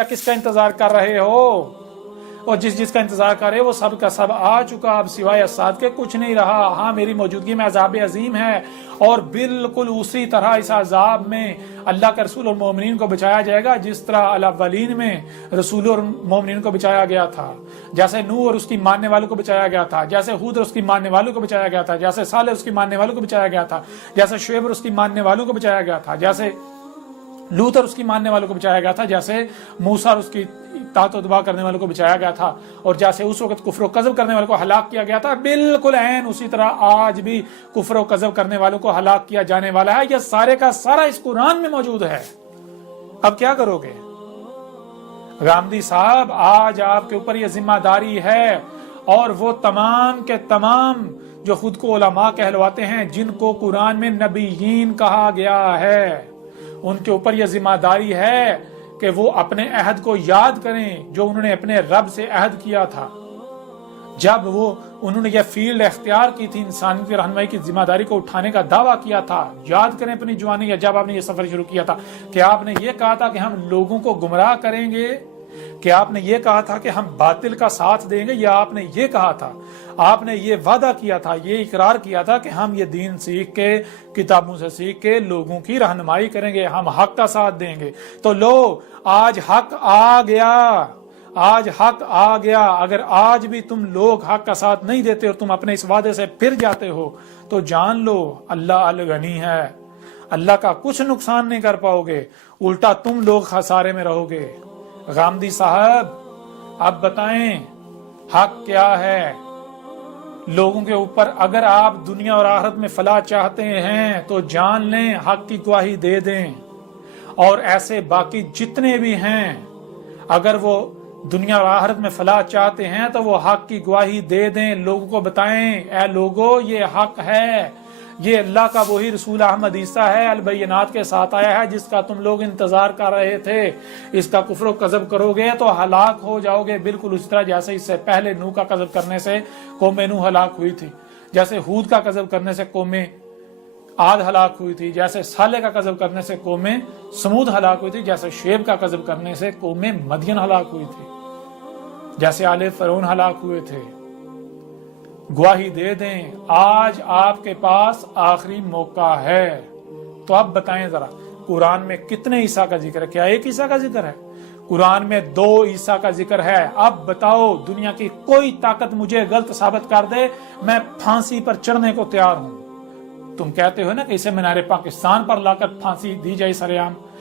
یا کس کا انتظار کر رہے ہو؟ اور جس کا انتظار کر رہے وہ سب کا سب آ چکا، اب سوائے اسات کے کچھ نہیں رہا۔ ہاں میری موجودگی میں عذاب عظیم ہے، اور بالکل اسی طرح اس عذاب میں اللہ کا رسول اور مومنین کو بچایا جائے گا جس طرح الاولین میں رسول اور مومنین کو بچایا گیا تھا، جیسے نوح اور اس کی ماننے والوں کو بچایا گیا تھا، جیسے ہود اور اس کی ماننے والوں کو بچایا گیا تھا، جیسے صالح اس کی ماننے والوں کو بچایا گیا تھا، جیسے شعیب اور اس کی ماننے والوں کو بچایا گیا تھا، جیسے لوط اور اس کی ماننے والوں کو بچایا گیا تھا، جیسے موسیٰ اور اس کی اطاعت و اتباع کرنے والوں کو بچایا گیا تھا، اور جیسے اس وقت کفر و کذب کرنے والوں کو ہلاک کیا گیا تھا، بالکل عین اسی طرح آج بھی کفر و کذب کرنے والوں کو ہلاک کیا جانے والا ہے۔ یہ سارے کا سارا اس قرآن میں موجود ہے۔ اب کیا کرو گے؟ غامدی صاحب آج آپ کے اوپر یہ ذمہ داری ہے، اور وہ تمام کے تمام جو خود کو علماء کہلواتے ہیں، جن کو قرآن میں نبیین کہا گیا ہے، ان کے اوپر یہ ذمہ داری ہے کہ وہ اپنے عہد کو یاد کریں جو انہوں نے اپنے رب سے عہد کیا تھا جب انہوں نے یہ فیلڈ اختیار کی تھی، انسانی کی رہنمائی کی ذمہ داری کو اٹھانے کا دعویٰ کیا تھا۔ یاد کریں اپنی جوانی یا جب آپ نے یہ سفر شروع کیا تھا کہ آپ نے یہ کہا تھا کہ ہم لوگوں کو گمراہ کریں گے، کہ آپ نے یہ کہا تھا کہ ہم باطل کا ساتھ دیں گے، یا آپ نے یہ کہا تھا، آپ نے یہ وعدہ کیا تھا، یہ اقرار کیا تھا کہ ہم یہ دین سیکھ کے، کتابوں سے سیکھ کے لوگوں کی رہنمائی کریں گے، ہم حق کا ساتھ دیں گے۔ تو لو آج حق آ گیا، آج حق آ گیا۔ اگر آج بھی تم لوگ حق کا ساتھ نہیں دیتے اور تم اپنے اس وعدے سے پھر جاتے ہو تو جان لو اللہ الغنی ہے، اللہ کا کچھ نقصان نہیں کر پاؤ گے، الٹا تم لوگ خسارے میں رہو گے۔ غامدی صاحب اب بتائیں حق کیا ہے لوگوں کے اوپر؟ اگر آپ دنیا اور آخرت میں فلاح چاہتے ہیں تو جان لیں، حق کی گواہی دے دیں، اور ایسے باقی جتنے بھی ہیں اگر وہ دنیا اور آخرت میں فلاح چاہتے ہیں تو وہ حق کی گواہی دے دیں، لوگوں کو بتائیں اے لوگو یہ حق ہے، یہ اللہ کا وہی رسول احمد عیسی ہے، البینات کے ساتھ آیا ہے، جس کا تم لوگ انتظار کر رہے تھے۔ اس کا کفر و کذب کرو گے تو ہلاک ہو جاؤ گے، بالکل اس طرح جیسے اس سے پہلے نوح کا کذب کرنے سے قوم نوح ہلاک ہوئی تھی، جیسے ہود کا کذب کرنے سے قوم عاد ہلاک ہوئی تھی، جیسے صالح کا کذب کرنے سے قوم سمود ہلاک ہوئی تھی، جیسے شعیب کا کذب کرنے سے قوم مدین ہلاک ہوئی تھی، جیسے آل فرعون ہلاک ہوئے تھے۔ گواہی دے دیں، آج آپ کے پاس آخری موقع ہے۔ تو اب بتائیں ذرا قرآن میں کتنے عیسیٰ کا ذکر ہے؟ کیا ایک عیسیٰ کا ذکر ہے؟ قرآن میں 2 عیسیٰ کا ذکر ہے۔ اب بتاؤ دنیا کی کوئی طاقت مجھے غلط ثابت کر دے، میں پھانسی پر چڑھنے کو تیار ہوں۔ تم کہتے ہو نا کہ اسے مینار پاکستان پر لا کر پھانسی دی جائے سر عام،